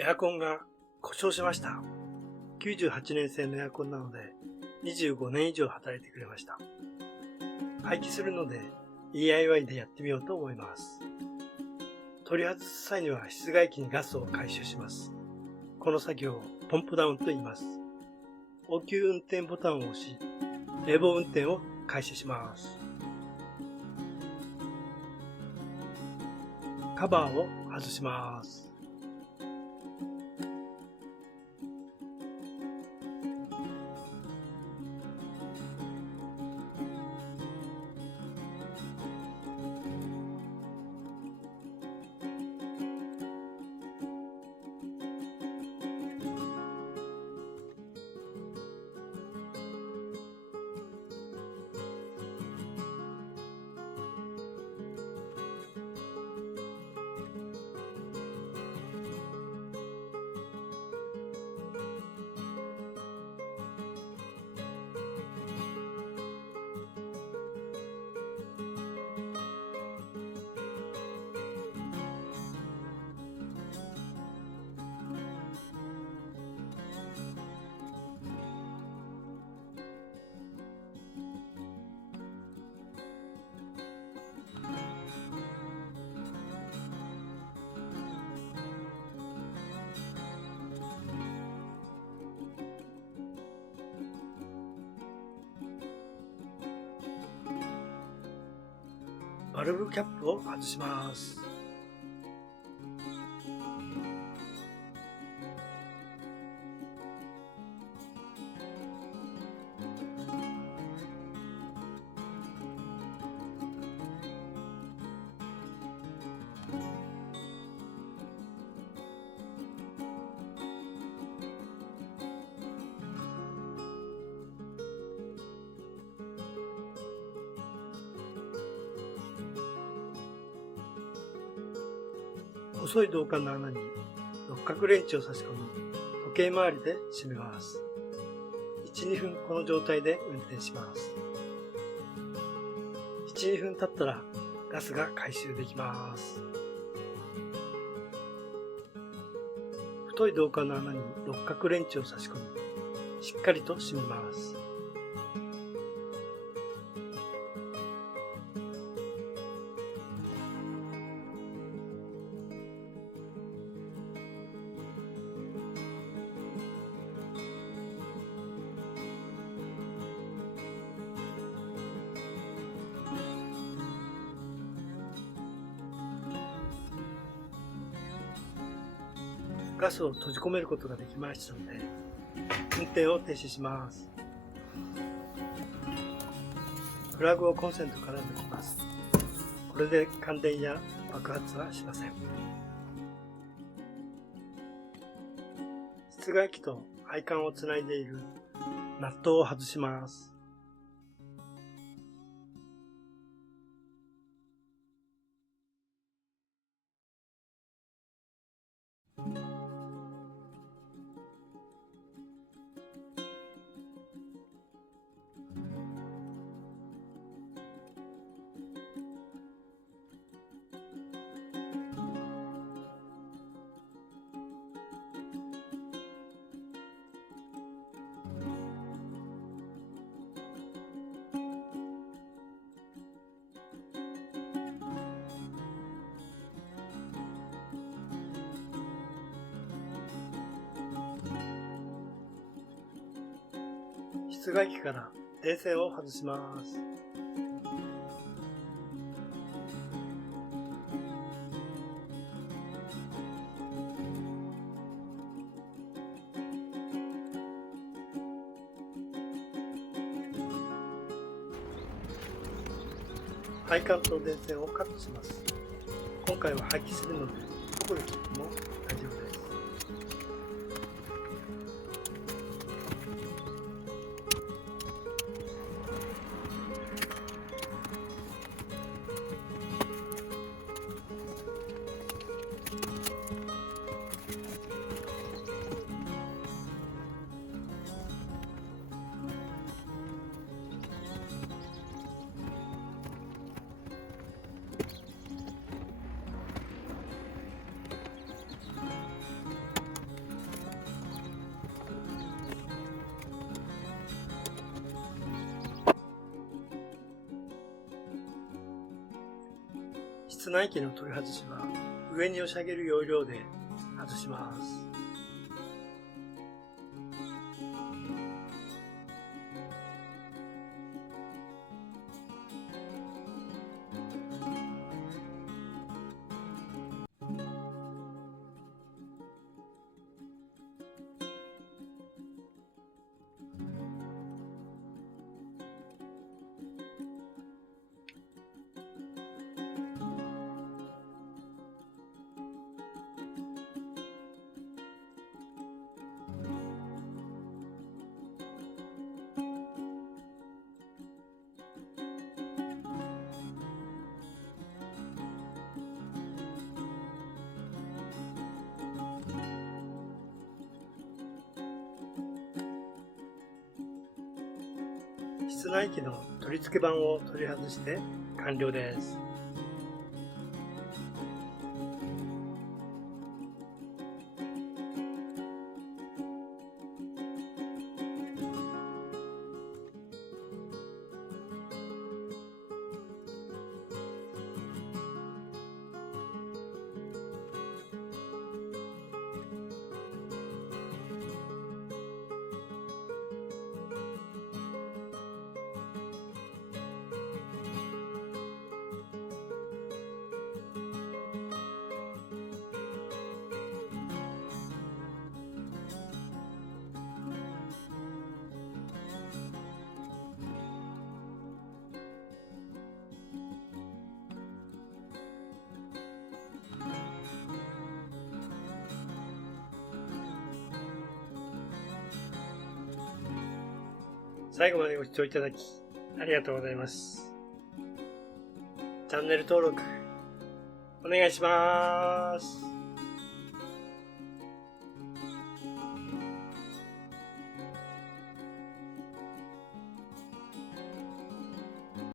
エアコンが故障しました。98年製のエアコンなので25年以上働いてくれました。廃棄するので DIY でやってみようと思います。取り外す際には室外機にガスを回収します。この作業をポンプダウンと言います。応急運転ボタンを押し、冷房運転を開始します。カバーを外します。バルブキャップを外します。細い導管の穴に六角レンチを差し込み、時計回りで締めます。1、2分この状態で運転します。1、2分経ったらガスが回収できます。太い導管の穴に六角レンチを差し込み、しっかりと締めます。ガスを閉じ込めることができましたので、運転を停止します。プラグをコンセントから抜きます。これで感電や爆発はしません。室外機と配管をつないでいるナットを外します。室外機から電線を外します。配管と電線をカットします。今回は廃棄するので、どこで切っても大丈夫です。室内機の取り外しは上に押し上げる要領で外します。室内機の取り付け板を取り外して完了です。最後までご視聴いただきありがとうございます。チャンネル登録お願いします。